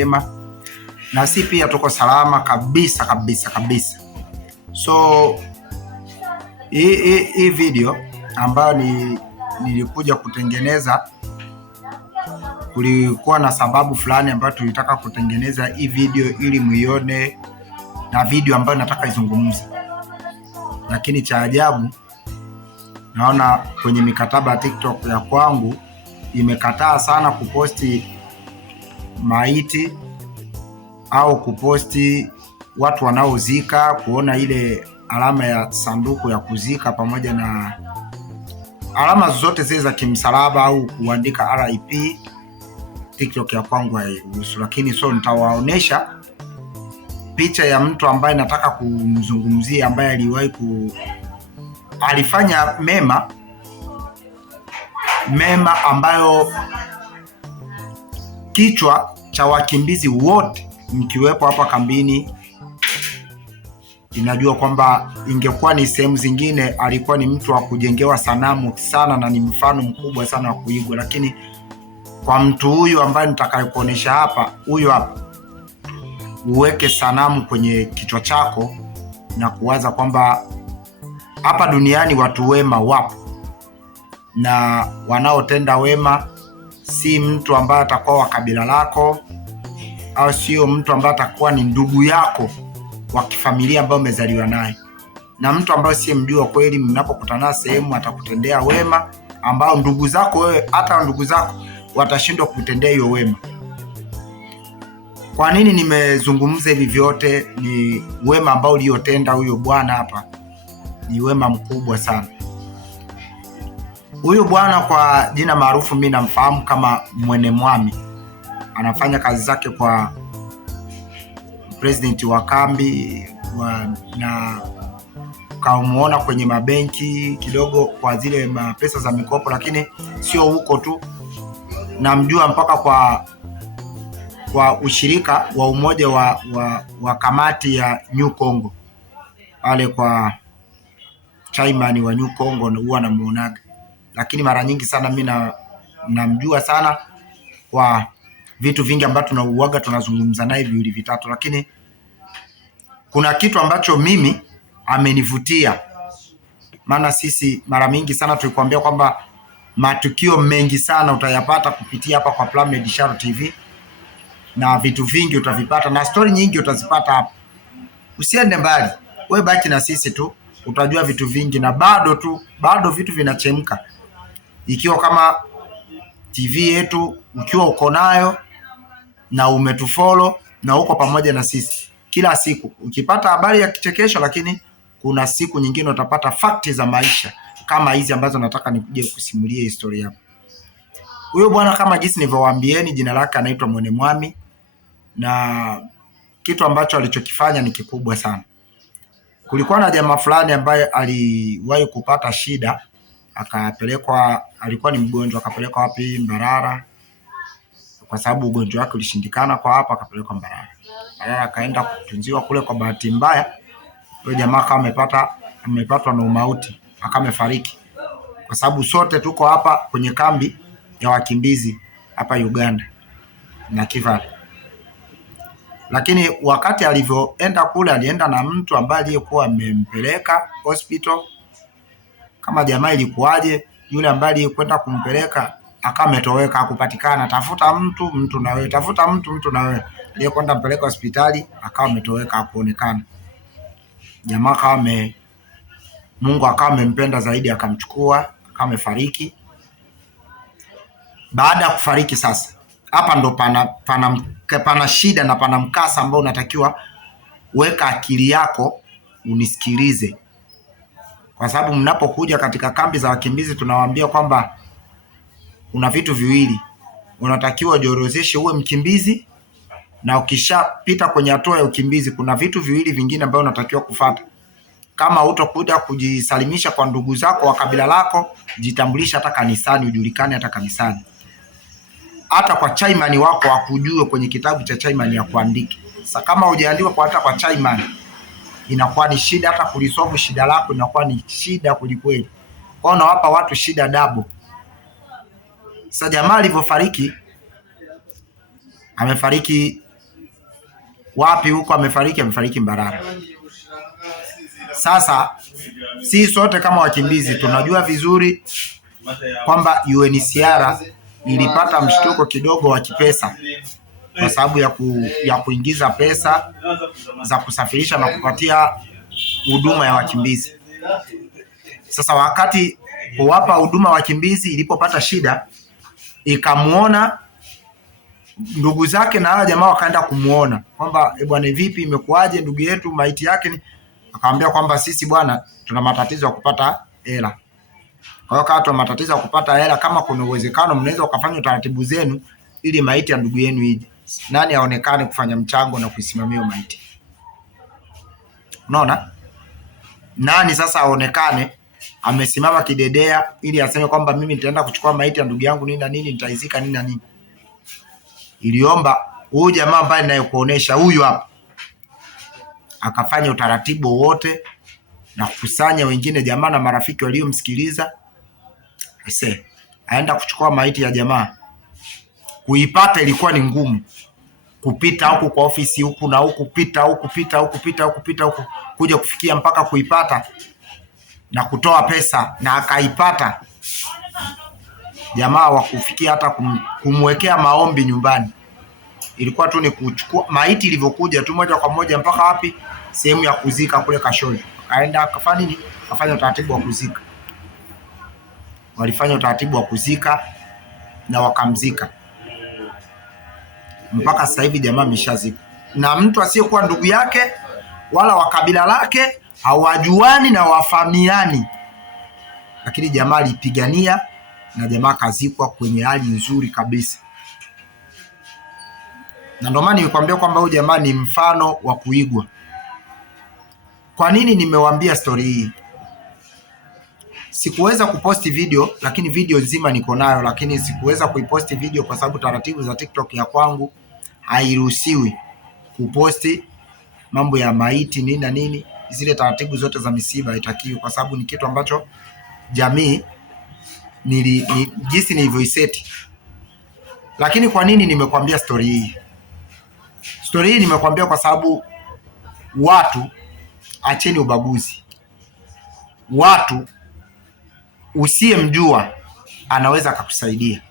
njema, na si pia tuko salama kabisa kabisa kabisa. So hii video ambayo nilikuja kutengeneza, kulikuwa na sababu fulani ambayo tulitaka kutengeneza hii video ili muione, na video ambayo nataka izungumze. Lakini cha ajabu, naona kwenye mikataba ya TikTok ya kwangu imekataa sana kuposti maiti au kuposti watu wanaozika, kuona ile alama ya sanduku ya kuzika pamoja na alama zote zile za kimsalaba au kuandika RIP. TikTok ya kwangu hairuhusu. Lakini so nitawaonesha picha ya mtu ambaye nataka kumzungumzia, ambaye alifanya mema ambayo kichwa cha wakimbizi wote mkiwepo hapa kambini inajua kwamba ingekuwa ni sehemu zingine alikuwa ni mtu wa kujengewa sanamu sana na ni mfano mkubwa sana wa kuigwa. Lakini kwa mtu huyu ambaye nitakayekuonesha hapa, huyu hapa, uweke sanamu kwenye kichwa chako na kuwaza kwamba hapa duniani watu wema wapo, na wanaotenda wema si mtu ambaye atakuwa wa kabila lako, au sio mtu ambaye atakuwa ni ndugu yako wa kifamilia ambaye umezaliwa naye, na mtu ambaye si mjua kweli. Mnapokutana sehemu atakutendea wema ambao ndugu zako wewe, hata ndugu zako watashindwa kutendea hiyo wema. Kwa nini nimezungumza hivi vyote? Ni wema ambao uliotenda huyo bwana hapa, ni wema mkubwa sana. Huyu bwana kwa jina maarufu mimi namfahamu kama Mwenemwami. Anafanya kazi zake kwa president wa kambi na kamuona kwenye mabenki kidogo kwa zile pesa za mikopo, lakini sio huko tu. Namjua mpaka kwa ushirika wa umoja wa kamati ya New Congo, pale kwa chairman wa New Congo huwa namuonaga. Lakini mara nyingi sana mimi namjua sana kwa vitu vingi ambavyo tunauaga tunazungumza naye viwili vitatu. Lakini kuna kitu ambacho mimi amenivutia, maana sisi mara mingi sana tulikwambia kwamba matukio mengi sana utayapata kupitia hapa kwa Plamed Sharo TV, na vitu vingi utavipata na story nyingi utazipata hapa. Usiende mbali, wewe baki na sisi tu, utajua vitu vingi, na bado vitu vinachemka. Ikiwa kama TV yetu ukiwa uko nayo na umetufollow na uko pamoja na sisi, kila siku ukipata habari ya kichekesho, lakini kuna siku nyingine utapata fakti za maisha kama hizi ambazo nataka nikuje kusimulia historia hapa. Huyo bwana kama jinsi nilivyowaambieni, jina lake anaitwa Mwenemwami, na kitu ambacho alichokifanya ni kikubwa sana. Kulikuwa na jamaa fulani ambaye aliwahi kupata shida, akapelekwa, alikuwa ni mgonjwa, akapelekwa wapi? Mbarara, kwa sababu ugonjwa wake ulishindikana kwa hapa, akapelekwa Mbarara. Akaenda kutunziwa kule. Kwa bahati mbaya yule jamaa kama amepatwa na umauti, akamefariki, kwa sababu sote tuko hapa kwenye kambi ya wakimbizi hapa Uganda na Kivu. Lakini wakati alivyoenda kule, alienda na mtu ambaye aliyekuwa amempeleka hospital. Kama jamaa ilikuwaje, yule ambaye alikwenda kumpeleka akametoweka, hakupatikana. Tafuta mtu na wewe, tafuta mtu na wewe. Aliyekwenda mpeleka hospitali akawa ametoweka, hakuonekana. Jamaa Mungu akawa amempenda zaidi, akamchukua, akawa amefariki. Baada ya kufariki sasa, hapa ndo pana shida na pana mkasa ambao unatakiwa weka akili yako unisikilize. Kwa sababu mnapokuja katika kambi za wakimbizi tunawaambia kwamba kuna vitu viwili unatakiwa jiorozeshe uwe mkimbizi, na ukishapita kwenye hatua ya ukimbizi kuna vitu viwili vingine ambavyo unatakiwa kufuata. Kama utakuja kujisalimisha kwa ndugu zako wa kabila lako, jitambulisha hata kanisani, ujulikane hata kanisani. Hata kwa chairman wako akujue kwenye kitabu cha chairman ya kuandika. Sasa kama hujaandikwa kwa hata kwa chairman, inakuwa ni shida, hata kulisolve shida lako inakuwa ni shida kulikweli. Kwa hiyo nawapa watu shida double. Sasa jamaa alivyofariki, amefariki Wapi huko amefariki? Amefariki Mbarara. Sasa si sote kama wakimbizi tunajua vizuri kwamba UNHCR ilipata mshtuko kidogo wa kipesa kwa sababu ya kuingiza pesa za kusafirisha na kupatia huduma ya wakimbizi. Sasa wakati kuwapa huduma wakimbizi ilipopata shida, ikamuona ndugu zake na hao jamaa wakaenda kumuona kwamba bwana, vipi, imekuaje ndugu yetu, maiti yake ni? Akamwambia kwamba sisi bwana tuna matatizo ya kupata hela. Kwa hiyo kama tuna matatizo ya kupata hela, kama kuna uwezekano mnaweza ukafanya utaratibu zenu ili maiti ya ndugu yenu ije. Nani aonekane kufanya mchango na kuisimamia maiti? Unaona? Nani sasa aonekane amesimama kidedea ili aseme kwamba mimi nitaenda kuchukua maiti ya ndugu yangu nini na nini, nitaizika nini na nini. Iliomba huyu jamaa ambaye ninayokuonesha huyu hapa akafanya utaratibu wote na kukusanya wengine jamaa na marafiki waliomsikiliza. Aenda kuchukua maiti ya jamaa. Kuipata ilikuwa ni ngumu. Kupita huku kwa ofisi huku na huku, pita huku kuja kufikia mpaka kuipata na kutoa pesa na akaipata. Jamaa wa kufikia hata kumwekea maombi nyumbani. Ilikuwa tu ni kuchukua maiti ilivyokuja tu moja kwa moja mpaka wapi? Sehemu ya kuzika kule Kashojo. Akaenda akafanya nini? Akafanya utaratibu wa kuzika. Walifanya utaratibu wa kuzika na wakamzika. Mpaka sasa hivi jamaa ameshazika. Na mtu asiyekuwa ndugu yake wala wa kabila lake, hawajuani na wafamiani. Lakini jamaa alipigania na jamaa kazikwa kwenye hali nzuri kabisa. Na ndio maana nilikwambia kwamba huyu jamaa ni mfano wa kuigwa. Kwa nini nimewaambia story hii? Sikuweza kuposti video, lakini video nzima niko nayo, lakini sikuweza kuiposti video kwa sababu taratibu za TikTok ya kwangu hairuhusiwi kuposti mambo ya maiti nini na nini. Zile taratibu zote za misiba haitakiwi kwa sababu ni kitu ambacho jamii jinsi nilivyoiseti. Lakini kwa nini nimekwambia story hii? Story hii nimekwambia kwa sababu watu, acheni ubaguzi. Watu usiyemjua anaweza akakusaidia.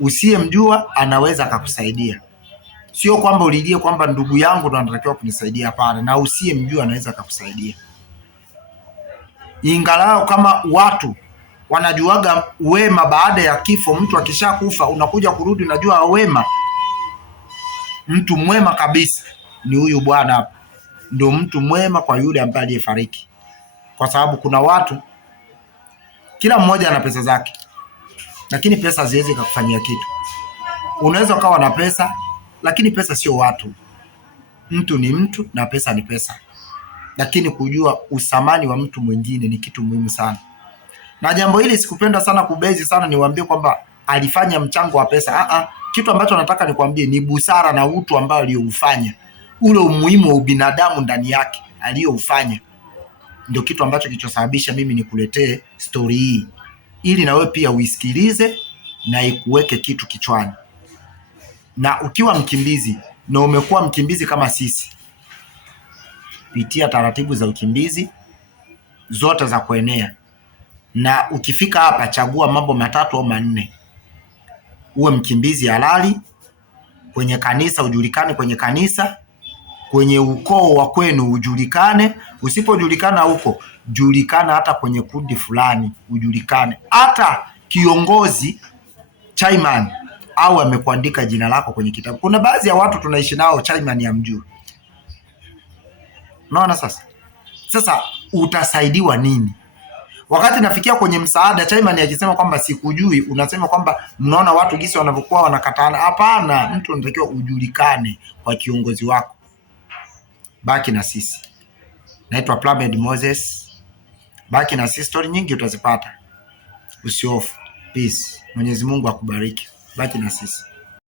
Usiyemjua anaweza akakusaidia. Sio kwamba ulilie kwamba ndugu yangu ndo anatakiwa kunisaidia, hapana. Na usiyemjua anaweza akakusaidia. Ingalao kama watu wanajuaga wema baada ya kifo, mtu akishakufa unakuja kurudi unajua wema. Mtu mwema kabisa ni huyu bwana hapa. Ndio mtu mwema kwa yule ambaye aliyefariki. Kwa sababu kuna watu, kila mmoja ana pesa zake, lakini pesa haziwezi kukufanyia kitu. Unaweza ukawa na pesa, lakini pesa sio watu. Mtu ni mtu na pesa ni pesa. Lakini kujua usamani wa mtu mwingine ni kitu muhimu sana. Na jambo hili sikupenda sana kubezi sana niwaambie kwamba alifanya mchango wa pesa. Kitu ambacho nataka nikwambie ni busara na utu ambao aliyoufanya. Ule umuhimu wa ubinadamu ndani yake aliyoufanya. Ndio kitu ambacho kilichosababisha mimi nikuletee story hii. Ili na wewe pia uisikilize na ikuweke kitu kichwani. Na ukiwa mkimbizi na umekuwa mkimbizi kama sisi, pitia taratibu za ukimbizi zote za kuenea. Na ukifika hapa chagua mambo 3 au 4. Uwe mkimbizi halali, kwenye kanisa ujulikane kwenye kanisa, kwenye ukoo wa kwenu ujulikane, usipojulikana huko julikana hata kwenye kundi fulani ujulikane. Hata kiongozi chairman au amekuandika jina lako kwenye kitabu. Kuna baadhi ya watu tunaishi nao chairman hamjui. Unaona sasa utasaidiwa nini? Wakati nafikia kwenye msaada, chairman akisema kwamba sikujui, unasema kwamba mnaona watu jinsi wanavyokuwa wanakatana. Hapana, mtu anatakiwa ujulikane kwa kiongozi wako. Baki na sisi. Naitwa Plamed Moses. Baki na sisi, story nyingi utazipata. Usiofu. Peace. Mwenyezi Mungu akubariki. Baki na sisi.